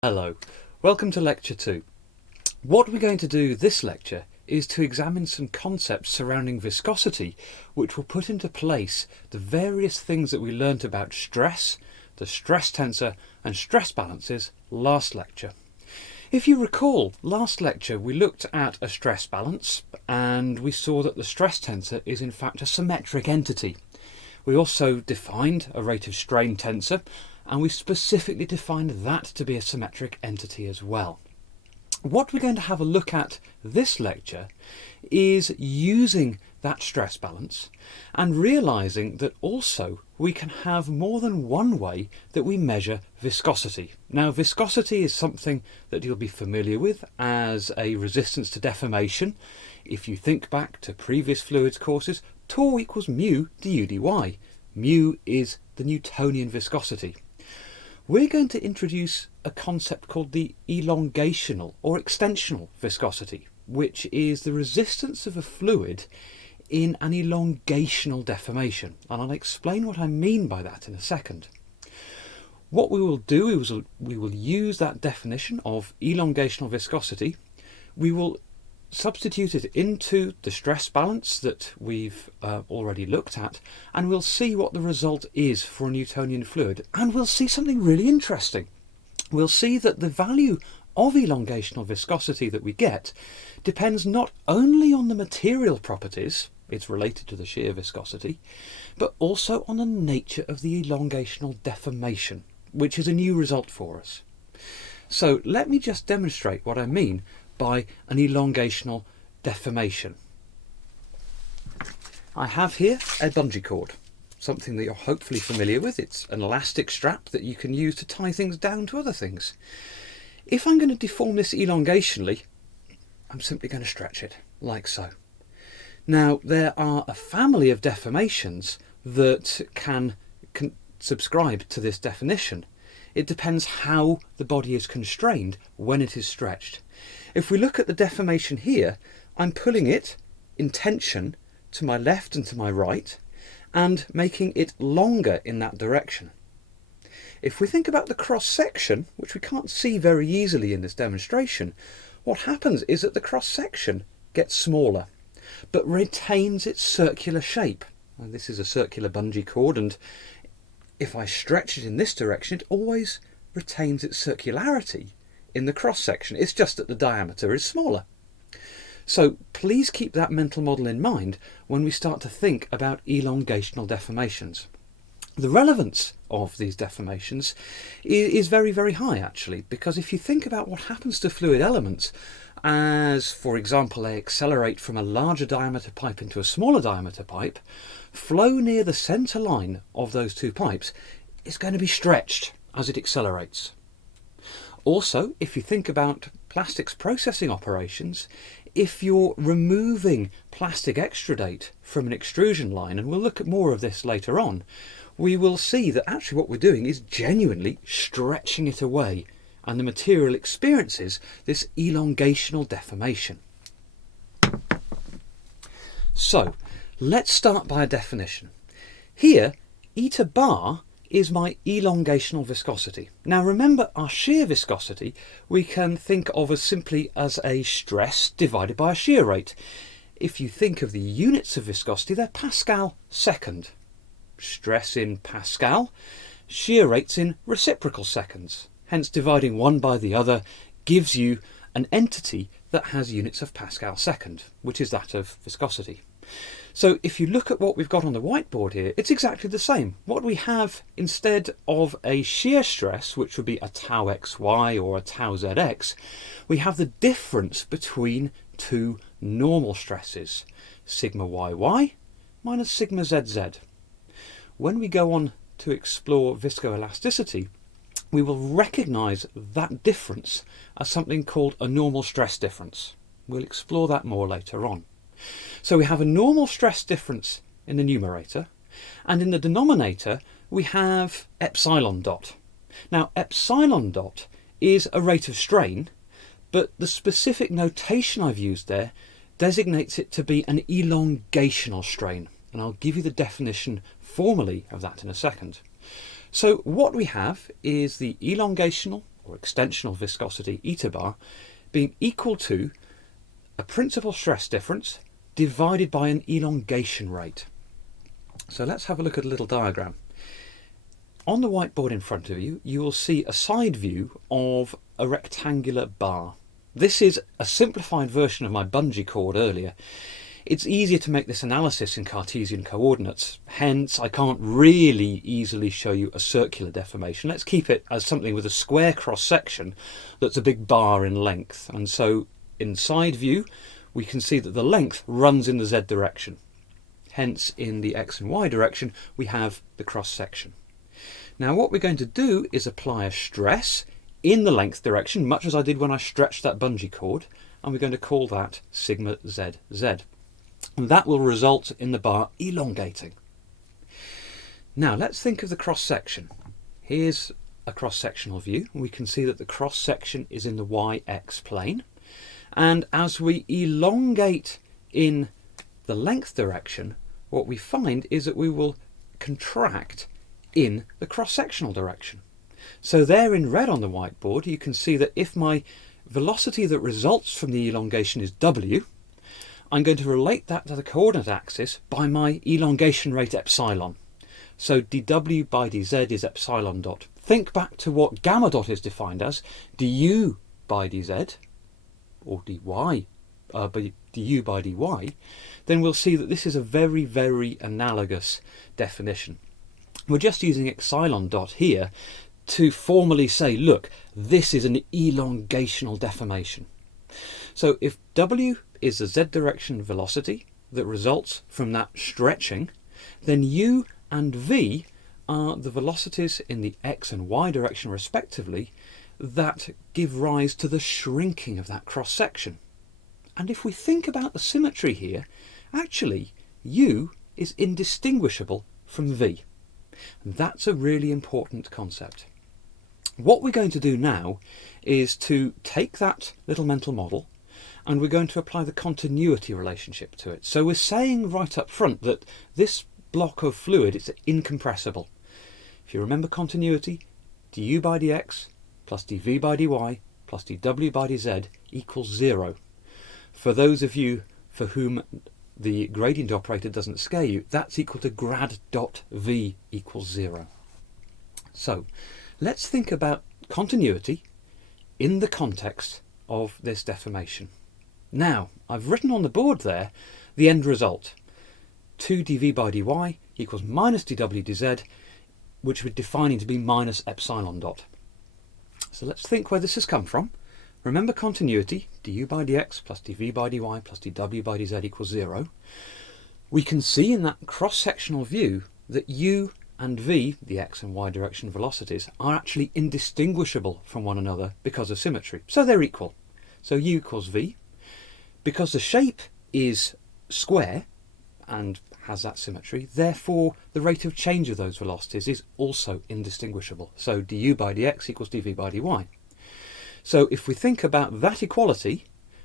Hello, welcome to lecture 2. What we're going to do this lecture is to examine some concepts surrounding viscosity, which will put into place the various things that we learnt about stress, the stress tensor and stress balances last lecture. If you recall, last lecture we looked at a stress balance and we saw that the stress tensor is in fact a symmetric entity. We also defined a rate of strain tensor, and we specifically defined that to be a symmetric entity as well. What we're going to have a look at this lecture is using that stress balance and realising that also we can have more than one way that we measure viscosity. Now, viscosity is something that you'll be familiar with as a resistance to deformation. If you think back to previous fluids courses, tau equals mu du dy. Mu is the Newtonian viscosity. We're going to introduce a concept called the elongational or extensional viscosity, which is the resistance of a fluid in an elongational deformation. And I'll explain what I mean by that in a second. What we will do is we will use that definition of elongational viscosity. We will substitute it into the stress balance that we've already looked at, and we'll see what the result is for a Newtonian fluid, and we'll see something really interesting. We'll see that the value of elongational viscosity that we get depends not only on the material properties, it's related to the shear viscosity, but also on the nature of the elongational deformation, which is a new result for us. So let me just demonstrate what I mean by an elongational deformation. I have here a bungee cord, something that you're hopefully familiar with. It's an elastic strap that you can use to tie things down to other things. If I'm going to deform this elongationally, I'm simply going to stretch it, like so. Now, there are a family of deformations that can subscribe to this definition. It depends how the body is constrained when it is stretched. If we look at the deformation here, I'm pulling it in tension to my left and to my right and making it longer in that direction. If we think about the cross section, which we can't see very easily in this demonstration, what happens is that the cross section gets smaller but retains its circular shape. And this is a circular bungee cord, and if I stretch it in this direction, it always retains its circularity in the cross section. It's just that the diameter is smaller. So please keep that mental model in mind when we start to think about elongational deformations. The relevance of these deformations is very, very high actually, because if you think about what happens to fluid elements as, for example, they accelerate from a larger diameter pipe into a smaller diameter pipe, flow near the centre line of those two pipes is going to be stretched as it accelerates. Also, if you think about plastics processing operations, if you're removing plastic extrudate from an extrusion line, and we'll look at more of this later on, we will see that actually what we're doing is genuinely stretching it away, and the material experiences this elongational deformation. So, let's start by a definition. Here, eta bar is my elongational viscosity. Now remember, our shear viscosity we can think of as simply as a stress divided by a shear rate. If you think of the units of viscosity, they're Pascal second. Stress in Pascal, shear rates in reciprocal seconds. Hence dividing one by the other gives you an entity that has units of Pascal second, which is that of viscosity. So if you look at what we've got on the whiteboard here, it's exactly the same. What we have instead of a shear stress, which would be a tau xy or a tau zx, we have the difference between two normal stresses, sigma yy minus sigma zz. When we go on to explore viscoelasticity, we will recognise that difference as something called a normal stress difference. We'll explore that more later on. So we have a normal stress difference in the numerator, and in the denominator we have epsilon dot. Now epsilon dot is a rate of strain, but the specific notation I've used there designates it to be an elongational strain, and I'll give you the definition formally of that in a second. So what we have is the elongational or extensional viscosity eta bar, being equal to a principal stress difference divided by an elongation rate. So let's have a look at a little diagram. On the whiteboard in front of you, you will see a side view of a rectangular bar. This is a simplified version of my bungee cord earlier. It's easier to make this analysis in Cartesian coordinates, hence I can't really easily show you a circular deformation. Let's keep it as something with a square cross section that's a big bar in length. And so in side view we can see that the length runs in the z direction. Hence in the x and y direction we have the cross section. Now what we're going to do is apply a stress in the length direction, much as I did when I stretched that bungee cord, and we're going to call that sigma zz. And that will result in the bar elongating. Now let's think of the cross section. Here's a cross-sectional view. We can see that the cross section is in the yx plane, and as we elongate in the length direction, what we find is that we will contract in the cross-sectional direction. So there in red on the whiteboard you can see that if my velocity that results from the elongation is w, I'm going to relate that to the coordinate axis by my elongation rate epsilon. So dw by dz is epsilon dot. Think back to what gamma dot is defined as, du by dz, or du by dy, then we'll see that this is a very, very analogous definition. We're just using epsilon dot here to formally say, look, this is an elongational deformation. So if w is the z direction velocity that results from that stretching, then u and v are the velocities in the x and y direction respectively that give rise to the shrinking of that cross section. And if we think about the symmetry here, actually u is indistinguishable from v. And that's a really important concept. What we're going to do now is to take that little mental model and we're going to apply the continuity relationship to it. So we're saying right up front that this block of fluid is incompressible. If you remember continuity, du by dx plus dv by dy plus dw by dz equals 0. For those of you for whom the gradient operator doesn't scare you, that's equal to grad dot v equals 0. So let's think about continuity in the context of this deformation. Now, I've written on the board there the end result. 2 dv by dy equals minus dw dz, which we're defining to be minus epsilon dot. So let's think where this has come from. Remember continuity, du by dx plus dv by dy plus dw by dz equals 0. We can see in that cross-sectional view that u and v, the x and y direction velocities, are actually indistinguishable from one another because of symmetry. So they're equal. So u equals v. Because the shape is square and has that symmetry, therefore the rate of change of those velocities is also indistinguishable. So du by dx equals dv by dy. So if we think about that equality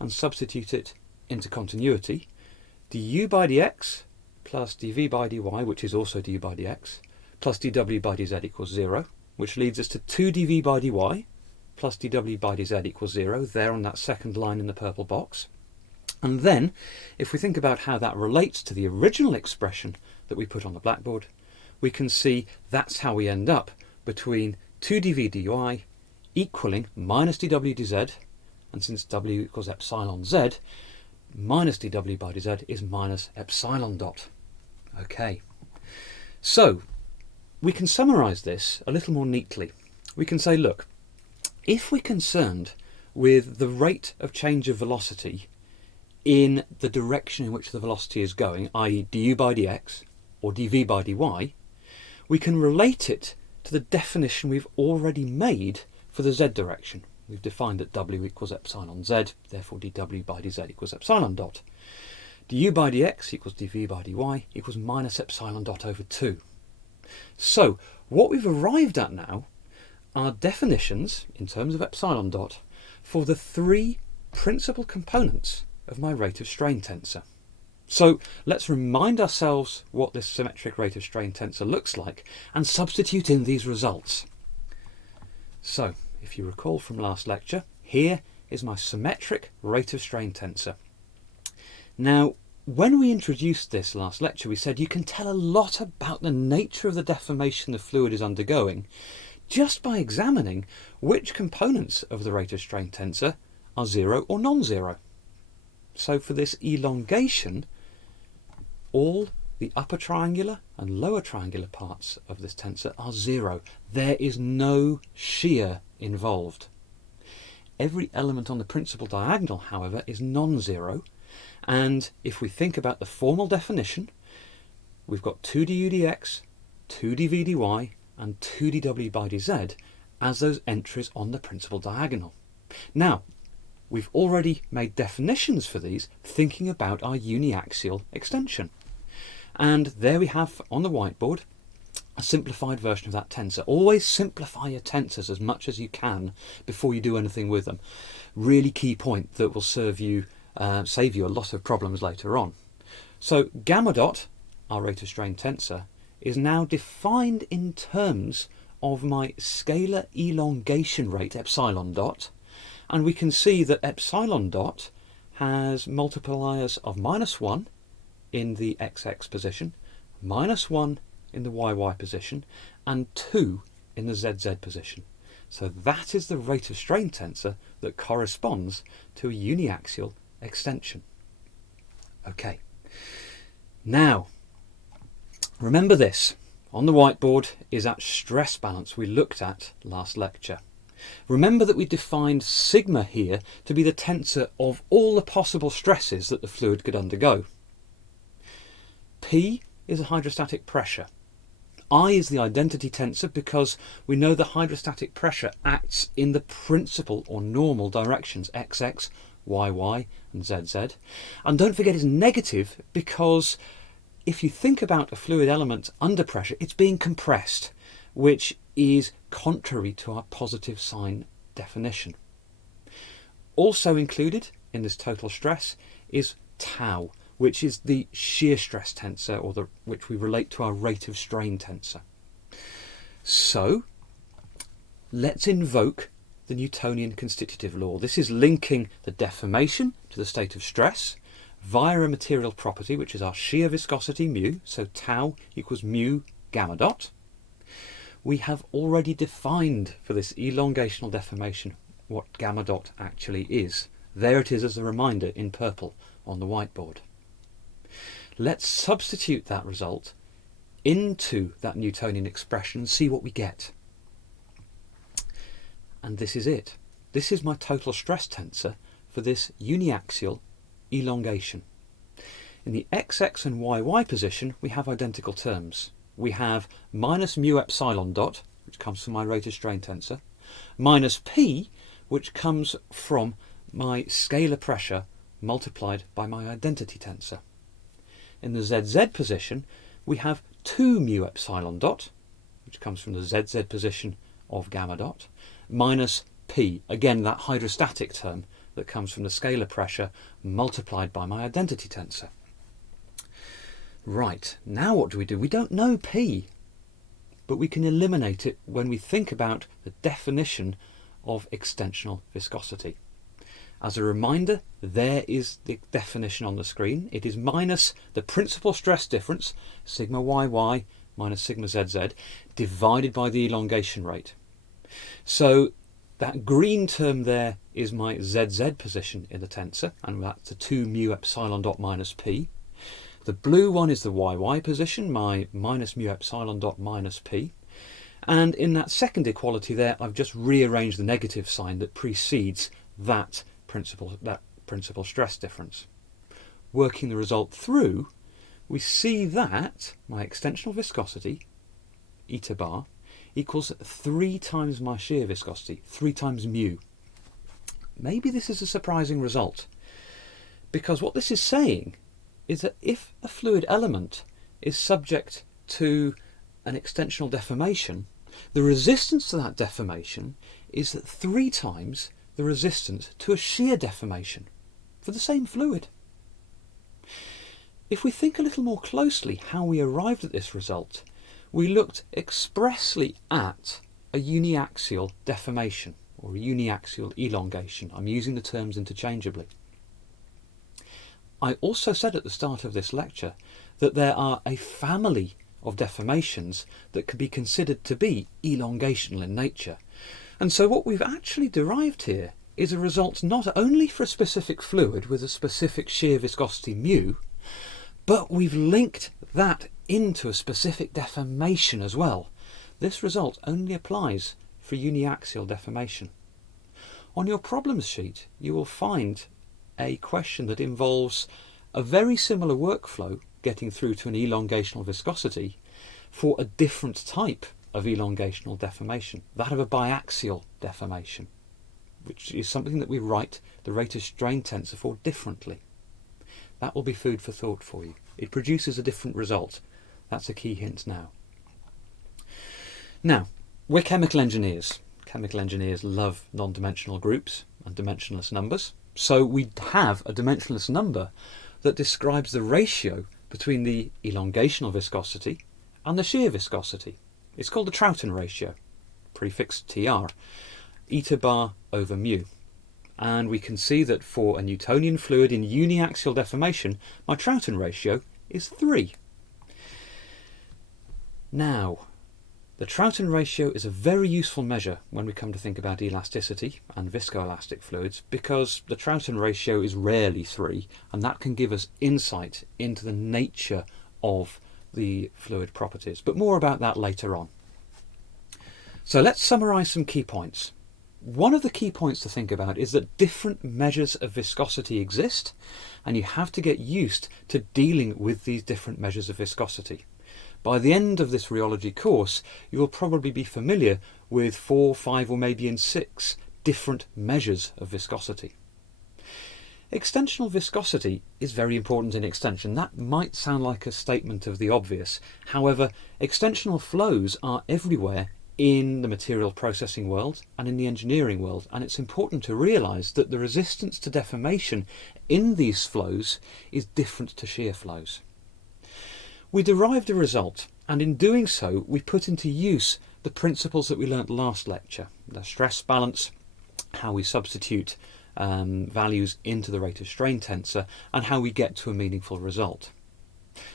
and substitute it into continuity, du by dx plus dv by dy, which is also du by dx, plus dw by dz equals 0, which leads us to 2 dv by dy plus dw by dz equals 0, there on that second line in the purple box. And then, if we think about how that relates to the original expression that we put on the blackboard, we can see that's how we end up between 2 dv dy equaling minus dw dz, and since w equals epsilon z, minus dw by dz is minus epsilon dot. Okay, so we can summarise this a little more neatly. We can say, look, if we're concerned with the rate of change of velocity in the direction in which the velocity is going, i.e. du by dx or dv by dy, we can relate it to the definition we've already made for the z direction. We've defined that w equals epsilon z, therefore dw by dz equals epsilon dot. Du by dx equals dv by dy equals minus epsilon dot over 2. So what we've arrived at now are definitions in terms of epsilon dot for the 3 principal components of my rate of strain tensor. So let's remind ourselves what this symmetric rate of strain tensor looks like and substitute in these results. So if if you recall from last lecture, here is my symmetric rate of strain tensor. Now, when we introduced this last lecture, we said you can tell a lot about the nature of the deformation the fluid is undergoing just by examining which components of the rate of strain tensor are zero or non-zero. So for this elongation, all the upper triangular and lower triangular parts of this tensor are zero. There is no shear involved. Every element on the principal diagonal, however, is non-zero, and if we think about the formal definition, we've got 2du dx, 2dv dy, and 2dw by dz as those entries on the principal diagonal. Now, we've already made definitions for these thinking about our uniaxial extension. And there we have on the whiteboard a simplified version of that tensor. Always simplify your tensors as much as you can before you do anything with them. Really key point that will save you a lot of problems later on. So gamma dot, our rate of strain tensor, is now defined in terms of my scalar elongation rate, epsilon dot, and we can see that epsilon dot has multipliers of -1 in the xx position, -1 in the yy position, and 2 in the zz position. So that is the rate of strain tensor that corresponds to a uniaxial extension. Okay, now remember this, on the whiteboard is that stress balance we looked at last lecture. Remember that we defined sigma here to be the tensor of all the possible stresses that the fluid could undergo. P is a hydrostatic pressure. I is the identity tensor because we know the hydrostatic pressure acts in the principal or normal directions, xx, yy and zz. And don't forget it's negative because if you think about a fluid element under pressure, it's being compressed, which is contrary to our positive sign definition. Also included in this total stress is tau, which is the shear stress tensor, or which we relate to our rate of strain tensor. So let's invoke the Newtonian constitutive law. This is linking the deformation to the state of stress via a material property, which is our shear viscosity mu, so tau equals mu gamma dot. We have already defined for this elongational deformation what gamma dot actually is. There it is as a reminder in purple on the whiteboard. Let's substitute that result into that Newtonian expression and see what we get. And this is it. This is my total stress tensor for this uniaxial elongation. In the xx and yy position, we have identical terms. We have minus mu epsilon dot, which comes from my rate of strain tensor, minus p, which comes from my scalar pressure multiplied by my identity tensor. In the zz position, we have 2 mu epsilon dot, which comes from the zz position of gamma dot, minus p, again that hydrostatic term that comes from the scalar pressure multiplied by my identity tensor. Right, now what do? We don't know p, but we can eliminate it when we think about the definition of extensional viscosity. As a reminder, there is the definition on the screen. It is minus the principal stress difference, sigma yy minus sigma zz, divided by the elongation rate. So that green term there is my zz position in the tensor, and that's the 2 mu epsilon dot minus p. The blue one is the yy position, my minus mu epsilon dot minus p. And in that second equality there, I've just rearranged the negative sign that precedes that principal stress difference. Working the result through, we see that my extensional viscosity, eta bar, equals 3 times my shear viscosity, 3 times mu. Maybe this is a surprising result, because what this is saying is that if a fluid element is subject to an extensional deformation, the resistance to that deformation is 3 times the resistance to a shear deformation for the same fluid. If we think a little more closely how we arrived at this result, we looked expressly at a uniaxial deformation, or uniaxial elongation. I'm using the terms interchangeably. I also said at the start of this lecture that there are a family of deformations that can be considered to be elongational in nature. And so what we've actually derived here is a result not only for a specific fluid with a specific shear viscosity mu, but we've linked that into a specific deformation as well. This result only applies for uniaxial deformation. On your problems sheet, you will find a question that involves a very similar workflow getting through to an elongational viscosity for a different type of elongational deformation, that of a biaxial deformation, which is something that we write the rate of strain tensor for differently. That will be food for thought for you. It produces a different result. That's a key hint now. Now, we're chemical engineers. Chemical engineers love non-dimensional groups and dimensionless numbers. So we have a dimensionless number that describes the ratio between the elongational viscosity and the shear viscosity. It's called the Troughton ratio, prefix TR, eta bar over mu. And we can see that for a Newtonian fluid in uniaxial deformation, my Troughton ratio is 3. Now, the Troughton ratio is a very useful measure when we come to think about elasticity and viscoelastic fluids, because the Troughton ratio is rarely 3, and that can give us insight into the nature of the fluid properties. But more about that later on. So let's summarise some key points. One of the key points to think about is that different measures of viscosity exist, and you have to get used to dealing with these different measures of viscosity. By the end of this rheology course, you will probably be familiar with 4, 5 or maybe in 6 different measures of viscosity. Extensional viscosity is very important in extension. That might sound like a statement of the obvious. However, extensional flows are everywhere in the material processing world and in the engineering world, and it's important to realise that the resistance to deformation in these flows is different to shear flows. We derived a result, and in doing so we put into use the principles that we learnt last lecture, the stress balance, how we substitute values into the rate of strain tensor, and how we get to a meaningful result.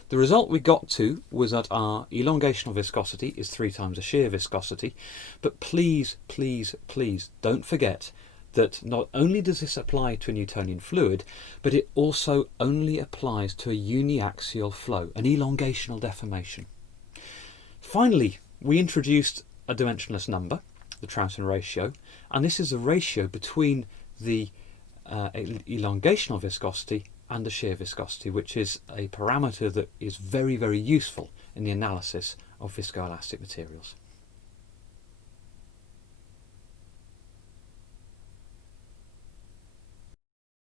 The result we got to was that our elongational viscosity is 3 times the shear viscosity, but please, please, please don't forget that not only does this apply to a Newtonian fluid, but it also only applies to a uniaxial flow, an elongational deformation. Finally, we introduced a dimensionless number, the Troughton ratio, and this is a ratio between the elongational viscosity and the shear viscosity, which is a parameter that is very, very useful in the analysis of viscoelastic materials.